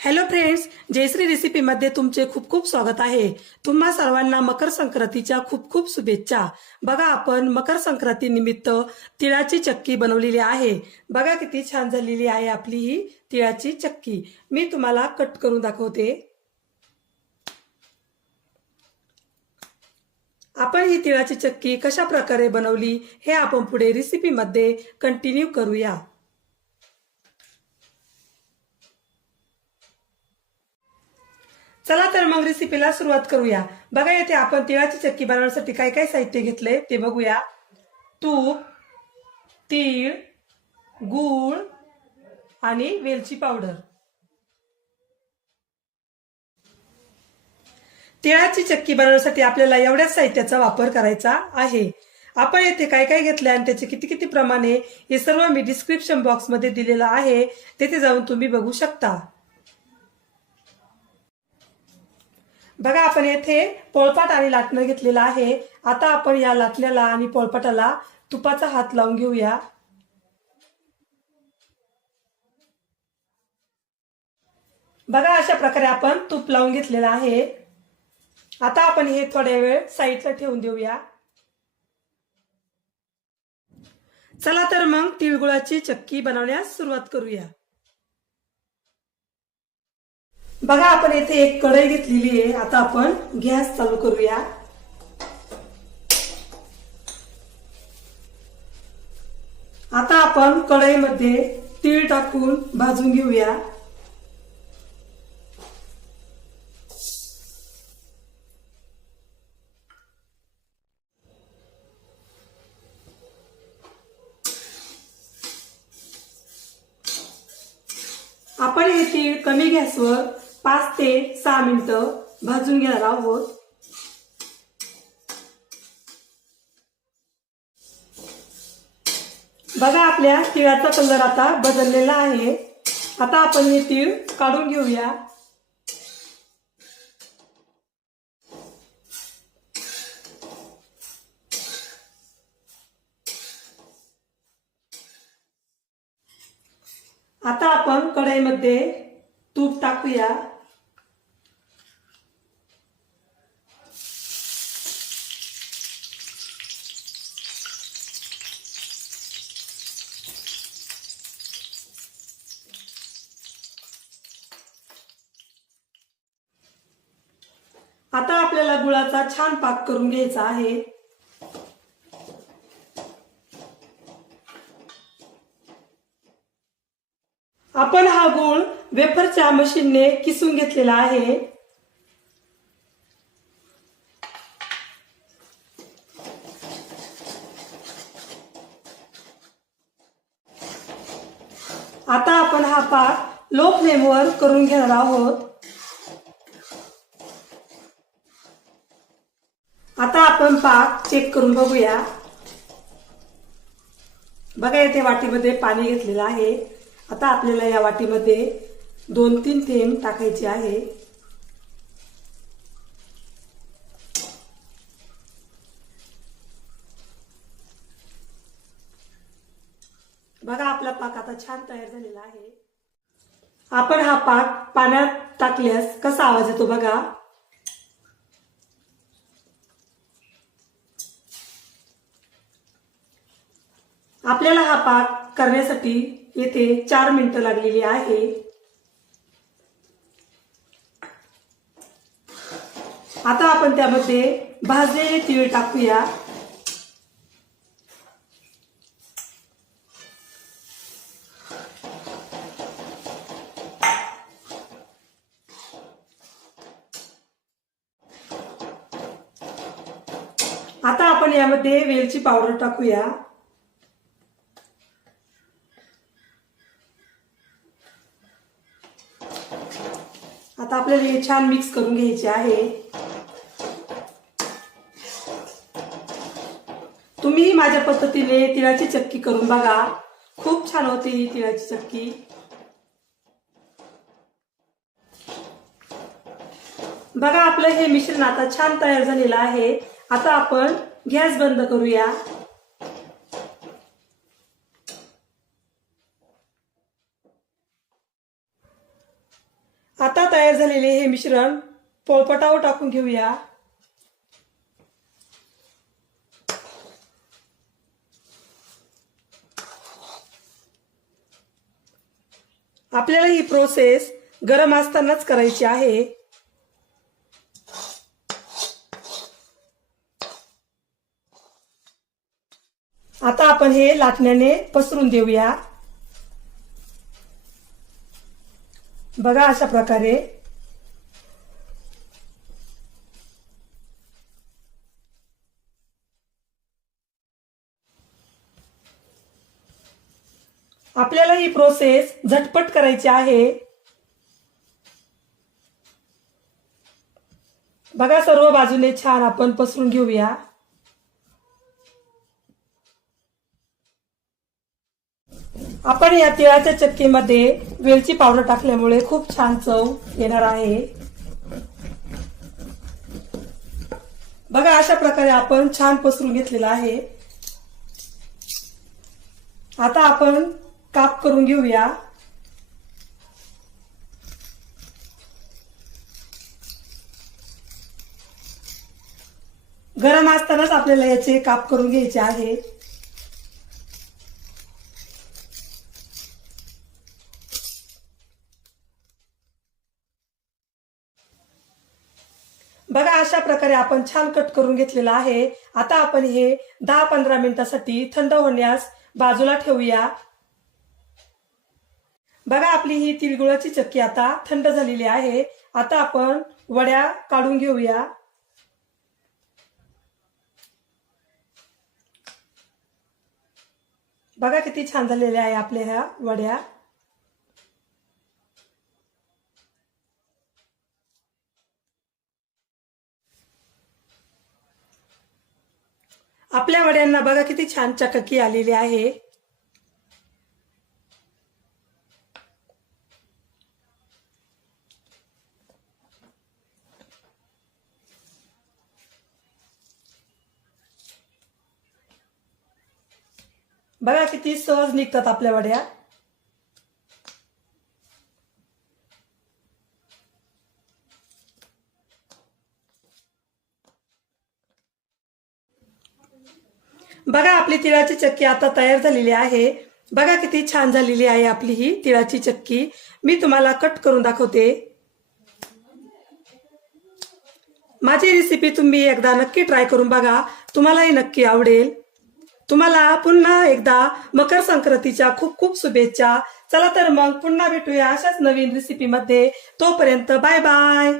Hello friends, Jayashree रेसिपीमध्ये तुमचे खूप खूप स्वागत आहे। तुम्हा सर्वांना मकर संक्रांतीच्या खूप खूप शुभेच्छा। बघा, आपण मकर संक्रांती निमित्त तिळाची चक्की बनवलेली आहे। बघा किती छान झालेली आहे आपली ही तिळाची चक्की। मी तुम्हाला कट करून दाखवते। आपण ही तिळाची चक्की कशा प्रकारे बनवली हे आपण पुढे रेसिपीमध्ये कंटिन्यू करूया। चला तर मग रेसिपीला सुरुवात करूया। बघा, येथे आपण तिळाची चक्की बनवण्यासाठी काय काय साहित्य घेतले ते बघूया। तूप, तीळ, गूळ आणि वेलची पावडर। तिळाची चक्की बनवण्यासाठी आपल्याला एवढ्याच साहित्याचा वापर करायचा आहे। आपण येथे काय काय घेतले आणि त्याचे किती किती प्रमाणे हे सर्व मी डिस्क्रिप्शन बॉक्स मध्ये दिलेलं आहे, तेथे जाऊन तुम्ही बघू शकता। बघा, आपण येथे पोळपाट आणि लाटणं घेतलेलं आहे। आता आपण या लाटण्याला आणि पोळपाटाला तुपाचा हात लावून घेऊया। बघा, अशा प्रकारे आपण तूप लावून घेतलेलं आहे। आता आपण हे थोड्या वेळ साईडला ठेवून देऊया। चला तर मग तिळगुळाची चक्की बनवण्यास सुरुवात करूया। बघा, आपण येथे एक कढई घेतलेली आहे। आता आपण गॅस चालू करूया। आता आपण कढईमध्ये तीळ टाकून भाजून घेऊया। आपण हे तीळ कमी गॅसवर 5 ते 6 मिनिटं भाजून घेणार आहोत। बघा, आपल्या तिळाचा कलर आता बदललेला आहे। आता आपण हे तीळ काढून घेऊया। आता आपण कढईमध्ये तूप टाकूया। आता आपल्याला गुळाचा छान पाक करून घ्यायचा आहे। आपण हा गूळ वेफरच्या मशीनने किसून घेतलेला आहे। आता आपण हा पाक लो फ्लेमवर करून घेणार आहोत। आता आपण पाक चेक करून बघूया। बघा, येथे वाटीमध्ये पाणी घेतलेलं आहे। आता आपल्याला या वाटीमध्ये 2-3 थेंब टाकायचे आहे। बघा, आपला पाक आता छान तयार झालेला आहे। आपण हा पाक पाण्यात टाकल्यास कसा आवाज येतो बघा। आपल्याला हा पाक करण्यासाठी येथे 4 मिनिटं लागलेली आहे। आता आपण त्यामध्ये भाजलेले तीळ टाकूया। आता आपण यामध्ये वेलची पावडर टाकूया। आता आपल्याला हे छान मिक्स करून घ्यायचे आहे। तुम्ही माझ्या पद्धतीने तिळाची चक्की करून बघा, खूप छान होते ही तिळाची चक्की। बघा, आपलं हे मिश्रण आता छान तयार झालेलं आहे। आता आपण गॅस बंद करूया। तयार झालेले हे मिश्रण पोळपाटावर टाकून घेऊया. आपल्याला ही प्रोसेस गरम असतानाच करायची आहे. आता आपण हे लाटण्याने पसरून देऊया. बघा अशा प्रकारे. आपल्याला ही प्रोसेस झटपट करायची आहे. बघा सर्व बाजूने छान आपण पसरून घेऊया. आपण या तिळाच्या चक्कीमध्ये वेलची पावडर टाकल्यामुळे खूप छान चव येणार आहे. बघा अशा प्रकारे आपण छान पसरून घेतलेला आहे. आता आपण काप करून घेऊया. गरम असतानाच आपल्याला याचे काप करून घ्यायचे आहे. बघा अशा प्रकारे आपण छान कट करून घेतलेला आहे. आता आपण हे 10-15 मिनिटांसाठी थंड होण्यास बाजूला ठेवूया. बघा आपली ही तिळगुळाची चक्की आता थंड झालेली आहे. आता आपण वड्या काढून घेऊया. बघा किती छान झालेल्या आहे आपल्या ह्या वड्या. आपल्या वड्यांना बघा किती छान चककी आलेली आहे. बघा किती सहज निघतात आपल्या वड्या. बघा आपली तिळाची चक्की आता तयार झालेली आहे. बघा किती छान झालेली आहे आपली ही तिळाची चक्की. मी तुम्हाला कट करून दाखवते. माझी रेसिपी तुम्ही एकदा नक्की ट्राय करून बघा. तुम्हालाही नक्की आवडेल. तुम्हाला पुन्हा एकदा मकर संक्रांतीच्या खूप खूप शुभेच्छा. चला तर मग पुन्हा भेटूया अशाच नवीन रेसिपीमध्ये. तोपर्यंत बाय बाय.